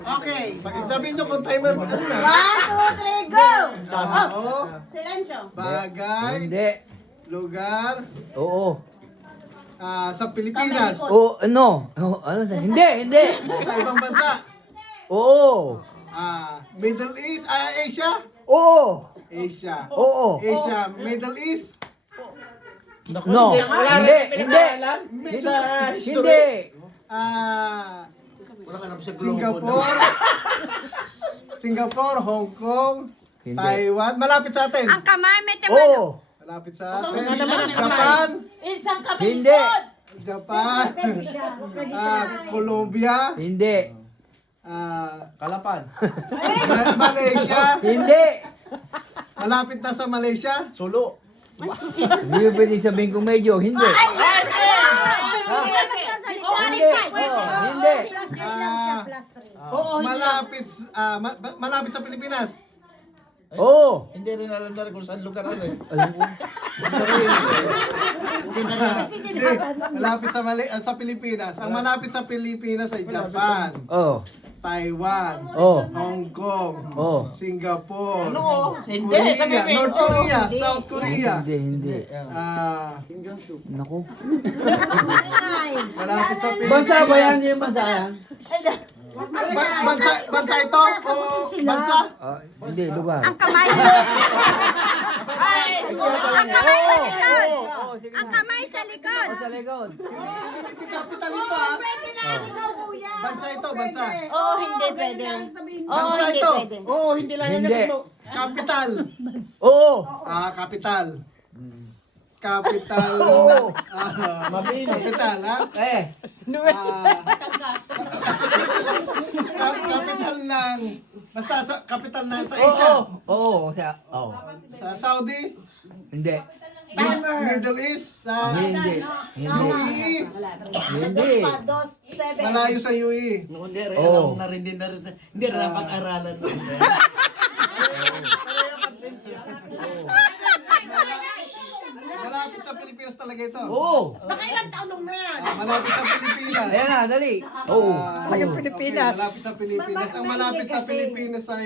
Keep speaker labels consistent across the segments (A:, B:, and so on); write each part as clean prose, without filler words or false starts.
A: Okay. Sabihin nyo kung timer ano na.
B: 1, 2, 3, go!
A: Tao,
B: Silensyo.
A: bagay,
C: Hindi.
A: lugar,
C: Oo.
A: sa Pilipinas,
C: Oo, ano? Oh, ano? Hindi.
A: sa ibang bansa,
C: Oo.
A: Middle East, Asia,
C: Oo.
A: Asia,
C: Oo.
A: Asia, Middle East,
C: No. Hindi. Hindi.
A: Singapore, Singapore, Hong Kong,
C: Hindi.
A: Taiwan, malapit sa atin.
B: Ang kamay, may
C: Oo.
A: Malapit sa atin. Japan,
B: Isang kamay
C: Hindi.
A: Japan, Colombia,
C: Hindi.
D: Kalapan.
A: Malaysia,
C: Hindi.
A: malapit na sa Malaysia.
D: Solo.
C: Hindi mo pwede sabihin kung medyo. Hindi. Hindi. Oo. Hindi.
A: Malapit sa Pilipinas.
C: Oo.
D: Hindi rin alam na rin kung saan lugar ano eh.
C: Alam ko.
A: Hindi, malapit sa Pilipinas. Ang malapit sa Pilipinas ay Japan,
C: Oo.
A: Taiwan,
C: Oo.
A: Hong Kong,
C: Oo.
A: Singapore,
D: Hindi,
A: Korea,
D: sabi mo.
A: North Korea, South Korea.
C: Hindi. Naku.
A: Malapit sa Pilipinas.
C: Bansa ba yan? Hindi yung bansa yan?
A: Bansa ito o bansa?
C: Hindi, lugar.
B: Ang kamay.
C: Oo. Sige
B: Ang
C: na.
B: kamay sa likod.
C: O, sa likod.
A: Hindi capital ito ha. Bansa ito, bansa.
B: Oo, hindi pwede.
A: Bansa ito.
D: Oo, hindi lang yan.
C: Hindi.
A: Capital.
C: Oo.
A: Capital. Capital.
C: Oo.
A: Capital ha. Capital ng basta capital na sa Asia.
C: Oo.
A: Sa Saudi,
C: Hindi.
A: Middle East, sa
C: Hindi.
A: UAE.
C: Hindi.
A: Malayo sa UAE.
D: Hindi rin
C: Oo.
D: alam na rin, hindi na rin. Hindi rin napag-aralan.
A: Malapit sa Pilipinas talaga ito.
C: Oo.
A: Malapit sa Pilipinas.
C: Ayan na, dali. Oo.
A: Pilipinas. Malapit sa Pilipinas. Ang malapit sa Pilipinas ay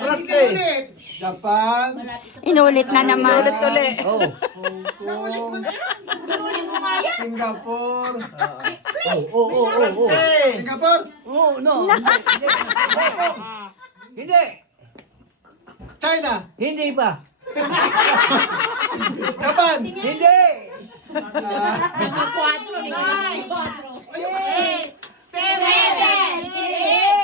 A: Japan,
B: Inulit na naman.
C: Oo.
A: Hong Kong, Singapore.
C: Oo.
A: Singapore?
C: Oo, no. Hindi.
A: China,
C: Hindi pa.
A: Japan,
C: Hindi.
B: Seven, six,